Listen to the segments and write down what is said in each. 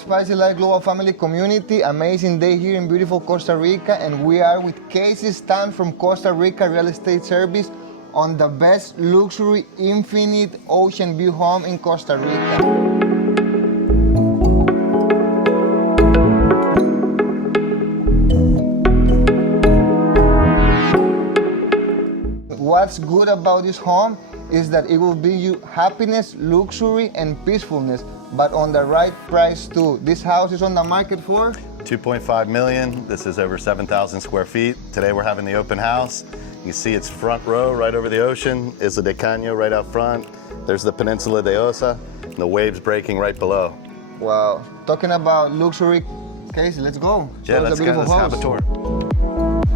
Spicy Life Global Family Community. Amazing day here in beautiful Costa Rica, and we are with Casey Stan from Costa Rica Real Estate Service on the best luxury infinite ocean view home in Costa Rica. What's good about this home is that it will bring you happiness, luxury, and peacefulness, but on the right price too. This house is on the market for? 2.5 million. This is over 7,000 square feet. Today we're having the open house. You see its front row right over the ocean is the Caño right out front. There's the Peninsula de Osa, and the waves breaking right below. Wow. Talking about luxury, Casey, let's go. Yeah, let's go. Let's have a tour.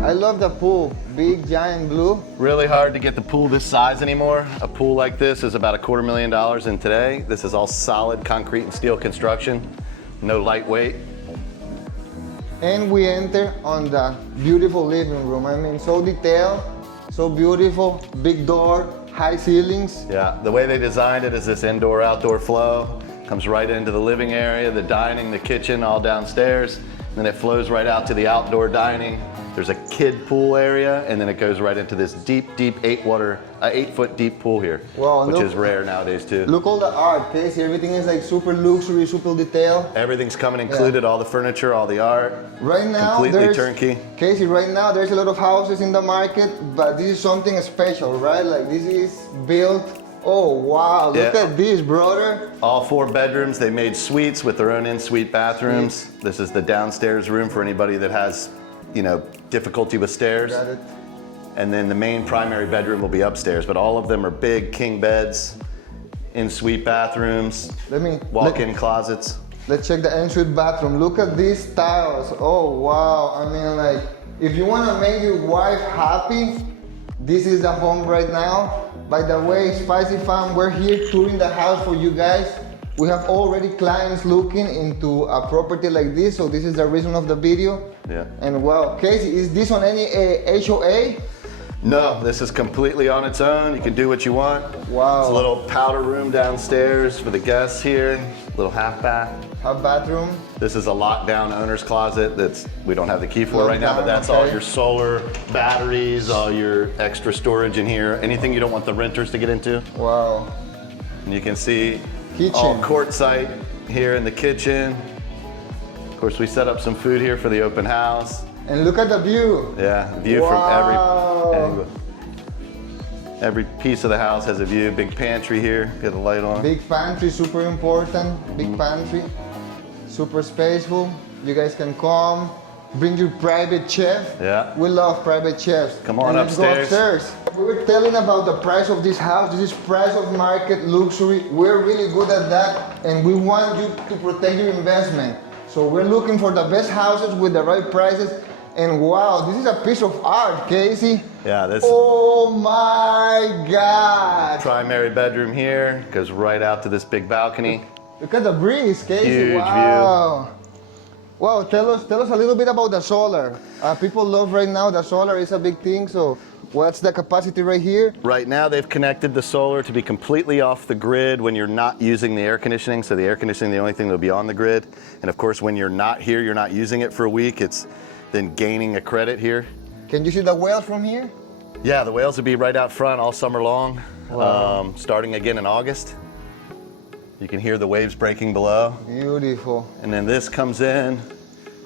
I love the pool, big, giant blue. Really hard to get the pool this size anymore. A pool like this is about $250,000 in today. This is all solid concrete and steel construction, no lightweight. And we enter on the beautiful living room. I mean, so detailed, so beautiful, big door, high ceilings. Yeah, the way they designed it is this indoor-outdoor flow. Comes right into the living area, the dining, the kitchen, all downstairs. And then it flows right out to the outdoor dining. There's a kid pool area, and then it goes right into this deep 8-foot deep pool here, wow, which is rare nowadays too. Look all the art, Casey. Everything is like super luxury, super detailed. Everything's coming included, all the furniture, all the art. Right now, completely turnkey. Casey, right now there's a lot of houses in the market, but this is something special, right? Like this is built. Oh wow, look at this, brother. All 4 bedrooms, they made suites with their own in-suite bathrooms. This is the downstairs room for anybody that has, difficulty with stairs. Got it. And then the main primary bedroom will be upstairs, but all of them are big king beds, in-suite bathrooms, walk-in closets. Let's check the ensuite bathroom. Look at these tiles. Oh wow, I mean, like, if you want to make your wife happy, this is the home right now. By the way, Spicy Fam, we're here touring the house for you guys. We have already clients looking into a property like this, so this is the reason of the video. Yeah. And well, Casey, is this on any HOA? No, this is completely on its own. You can do what you want. Wow. It's a little powder room downstairs for the guests here. Little half bath. A bathroom. This is a lockdown owner's closet we don't have the key for right now, but that's all your solar batteries, all your extra storage in here, anything you don't want the renters to get into. Wow. And you can see kitchen. All quartzite here in the kitchen. Of course, we set up some food here for the open house. And look at the view. Yeah, view from every angle. Every piece of the house has a view. Big pantry here, get a light on. Big pantry, super important. Big pantry, super spaceful. You guys can come, bring your private chef. Yeah. We love private chefs. Come on upstairs. Go upstairs. We were telling about the price of this house. This is price of market luxury. We're really good at that, and we want you to protect your investment. So we're looking for the best houses with the right prices. And wow, this is a piece of art, Casey. Yeah, this. Oh my God. Primary bedroom here, goes right out to this big balcony. Look at the breeze, Casey. Huge wow. View. Wow, tell us a little bit about the solar. People love right now, the solar is a big thing, so what's the capacity right here? Right now they've connected the solar to be completely off the grid when you're not using the air conditioning. So the air conditioning, the only thing that'll be on the grid. And of course, when you're not here, you're not using it for a week, it's then gaining a credit here. Can you see the whales from here? Yeah, the whales will be right out front all summer long, wow. Starting again in August. You can hear the waves breaking below. Beautiful. And then this comes in,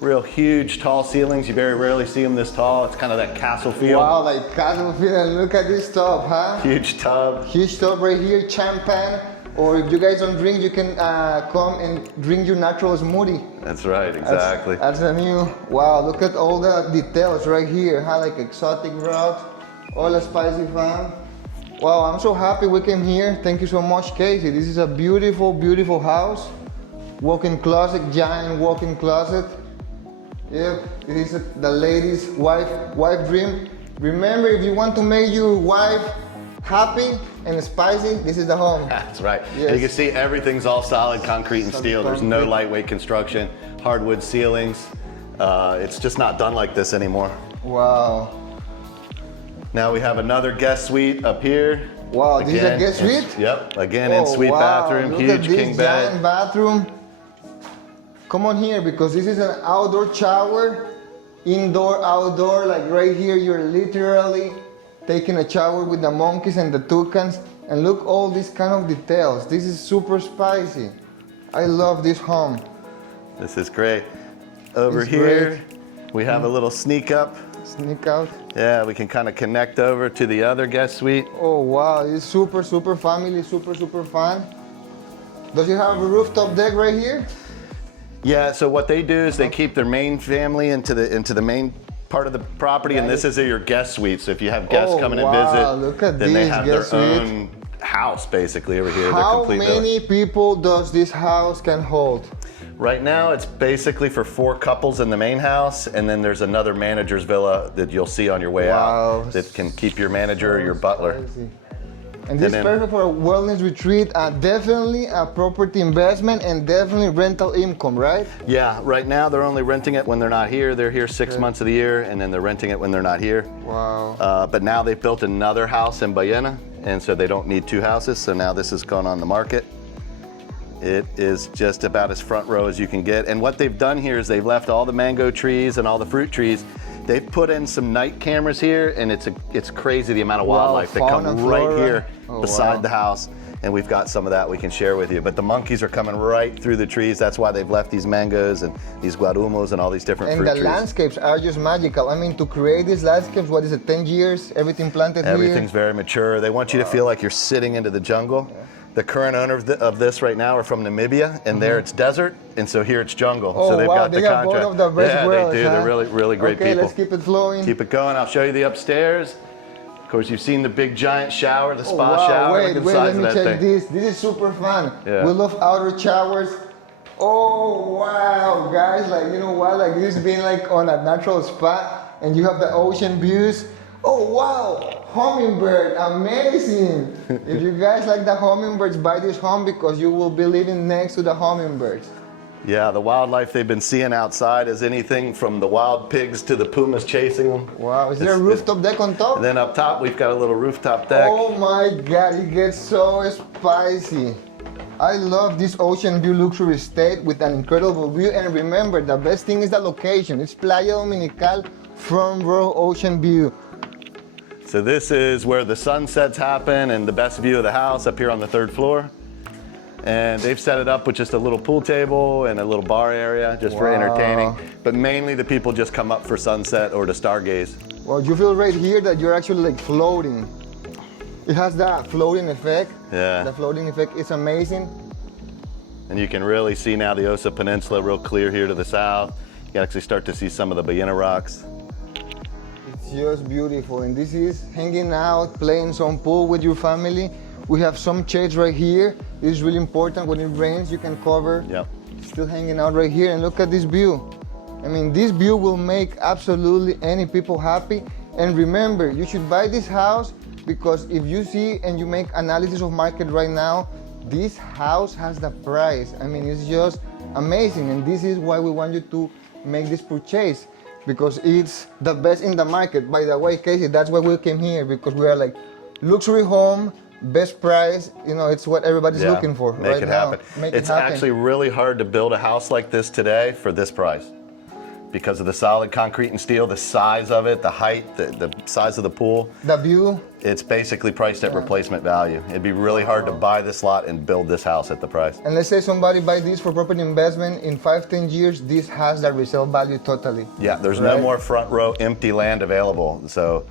real huge, tall ceilings. You very rarely see them this tall. It's kind of that castle feel. Wow, like castle feel. And look at this tub, huh? Huge tub. Huge tub right here, champagne. Or if you guys don't drink, you can come and drink your natural smoothie. That's right, exactly. That's a new, wow, look at all the details right here, huh? Like exotic rocks, all the Spicy Fam. Wow, I'm so happy we came here. Thank you so much, Casey. This is a beautiful, beautiful house. Walk-in closet, giant walk-in closet. Yep, this is the lady's wife dream. Remember, if you want to make your wife happy and spicy, this is the home. That's right. Yes. You can see everything's all solid concrete and steel. There's no lightweight construction, hardwood ceilings. It's just not done like this anymore. Wow. Now we have another guest suite up here. Wow, this is a guest suite? Yep, again, in-suite bathroom, look huge at this king bed. Giant bathroom. Come on here, because this is an outdoor shower, indoor, outdoor, like right here, you're literally taking a shower with the monkeys and the toucans. And look all these kind of details. This is super spicy. I love this home. This is great. Over It's here, great. we have a little sneak up. Sneak out. Yeah, we can kind of connect over to the other guest suite. Oh wow, it's super family, super fun. Does it have a rooftop deck right here? Yeah, so what they do is they keep their main family into the main part of the property, and this is your guest suite. So if you have guests coming to visit, look at then they this have their guest suite. own house basically over here. How Their complete many villa. people does this house can hold? Right now, it's basically for 4 couples in the main house, and then there's another manager's villa that you'll see on your way Wow. out that can keep your manager or your butler. Spicy. And this is then- perfect for a wellness retreat, definitely a property investment, and definitely rental income, right? Yeah, right now they're only renting it when they're not here. They're here 6 months of the year, and then they're renting it when they're not here. Wow. But now they've built another house in Ballena, and so they don't need 2 houses. So now this has gone on the market. It is just about as front row as you can get. And what they've done here is they've left all the mango trees and all the fruit trees. They've put in some night cameras here, and it's crazy the amount of Wow, wildlife that fauna, come right flora. here Oh, beside wow. the house. And we've got some of that we can share with you. But the monkeys are coming right through the trees. That's why they've left these mangoes and these guarumos and all these different And fruit the trees. landscapes are just magical. I mean, to create these landscapes, what is it, 10 years? Everything planted Everything's here? very mature. They want you to feel like you're sitting into the jungle. The current owner of this right now are from Namibia, and there it's desert, and so here it's jungle. Oh, so they've wow, got they the got contrast. both of the best yeah, worlds, they do. huh? They're really great okay, people. let's keep it flowing. Keep it going. I'll show you the upstairs. Of course, you've seen the big giant shower, the Oh, spa wow, shower. wait, Look at the let size me of that check thing. this. This is super fun. Yeah. We love outer showers. Oh, wow, guys, like, you know what? Like, this being like on a natural spot, and you have the ocean views. Oh, wow, hummingbird, amazing. If you guys like the hummingbirds, buy this home because you will be living next to the hummingbirds. Yeah, the wildlife they've been seeing outside is anything from the wild pigs to the pumas chasing them. Wow, is there a rooftop deck on top? And then up top, we've got a little rooftop deck. Oh my God, it gets so spicy. I love this ocean view luxury estate with an incredible view. And remember, the best thing is the location. It's Playa Dominical, front row ocean view. So this is where the sunsets happen and the best view of the house up here on the 3rd floor. And they've set it up with just a little pool table and a little bar area just for Wow. entertaining. But mainly the people just come up for sunset or to stargaze. Well, you feel right here that you're actually like floating. It has that floating effect. Yeah. The floating effect is amazing. And you can really see now the Osa Peninsula real clear here to the south. You can actually start to see some of the Ballena rocks. It's just beautiful. And this is hanging out, playing some pool with your family. We have some shades right here. This is really important. When it rains, you can cover. Yep. Still hanging out right here, and look at this view. I mean, this view will make absolutely any people happy. And remember, you should buy this house because if you see and you make analysis of market right now, this house has the price. I mean, it's just amazing. And this is why we want you to make this purchase, because it's the best in the market. By the way, Casey, that's why we came here, because we are like luxury home, best price. You know, it's what everybody's Yeah, looking for make right it now. happen. Make it It's happen. actually really hard to build a house like this today for this price because of the solid concrete and steel, the size of it, the height, the size of the pool. The view. It's basically priced at replacement value. It'd be really hard to buy this lot and build this house at the price. And let's say somebody buy this for property investment in 5-10 years, this has the resale value totally. Yeah, there's Right. no more front row empty land available. So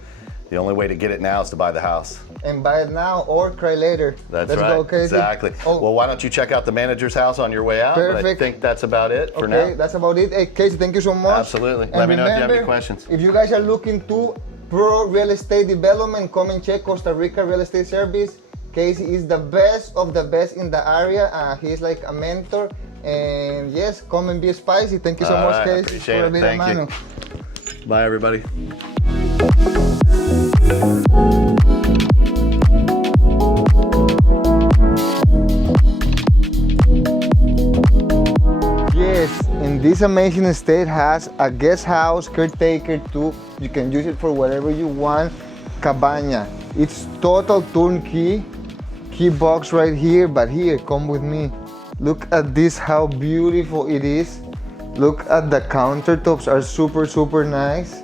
the only way to get it now is to buy the house. And buy it now or cry later. That's Let's right. go, Casey. Exactly. Oh, Well, why don't you check out the manager's house on your way out? But I Perfect. think that's about it for okay, now. that's about it. Hey, Casey, thank you so much. Absolutely. And Let me know if you have any remember, questions. If you guys are looking to pro real estate development, come and check Costa Rica Real Estate Service. Casey is the best of the best in the area. He's like a mentor. And yes, come and be spicy. Thank you so All much, right, Casey. appreciate por it. abrir la Thank you. mano. Bye, everybody. Yes, and this amazing estate has a guest house, caretaker too. You can use it for whatever you want. Cabana. It's total turnkey. Key box right here, but here, come with me. Look at this, how beautiful it is. Look at the countertops, are super nice.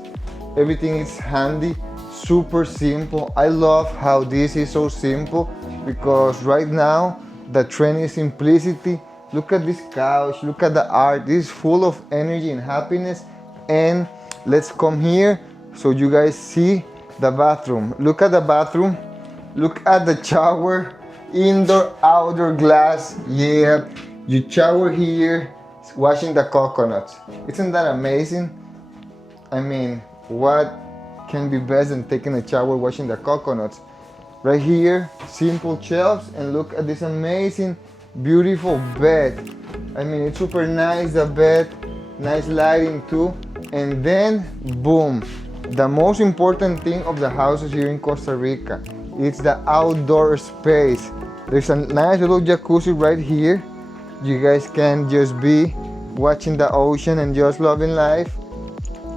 Everything is handy, super simple. I love how this is so simple because right now the trend is simplicity. Look at this couch, look at the art. This is full of energy and happiness. And let's come here so you guys see the bathroom. Look at the bathroom, look at the shower, indoor, outdoor glass. Yeah, you shower here, washing the coconuts. Isn't that amazing? I mean, what can be best than taking a shower washing the coconuts? Right here, simple shelves, and look at this amazing, beautiful bed. I mean, it's super nice, the bed, nice lighting too. And then, boom, the most important thing of the houses here in Costa Rica, it's the outdoor space. There's a nice little jacuzzi right here. You guys can just be watching the ocean and just loving life.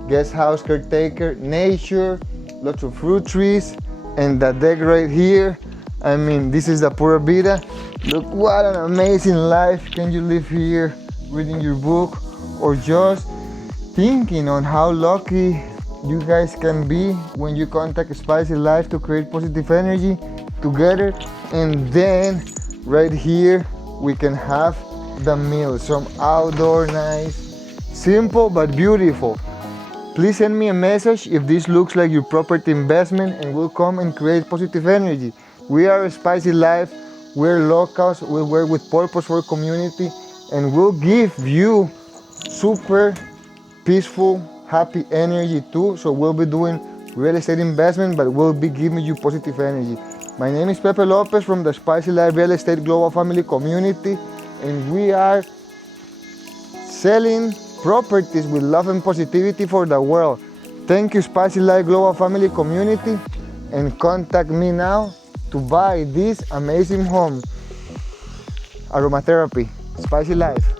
Guest house, caretaker, nature, lots of fruit trees, and the deck right here. I mean, this is the pura vida. Look what an amazing life can you live here, reading your book, or just thinking on how lucky you guys can be when you contact Spicy Life to create positive energy together. And then right here we can have the meal, some outdoor, nice, simple but beautiful. Please send me a message if this looks like your property investment, and we'll come and create positive energy. We are Spicy Life, we're locals, we work with purpose for community, and we'll give you super peaceful, happy energy too. So we'll be doing real estate investment, but we'll be giving you positive energy. My name is Pepe Lopez from the Spicy Life Real Estate Global Family Community, and we are selling properties with love and positivity for the world. Thank you, Spicy Life Global Family Community, and contact me now to buy this amazing home. Aromatherapy, Spicy Life.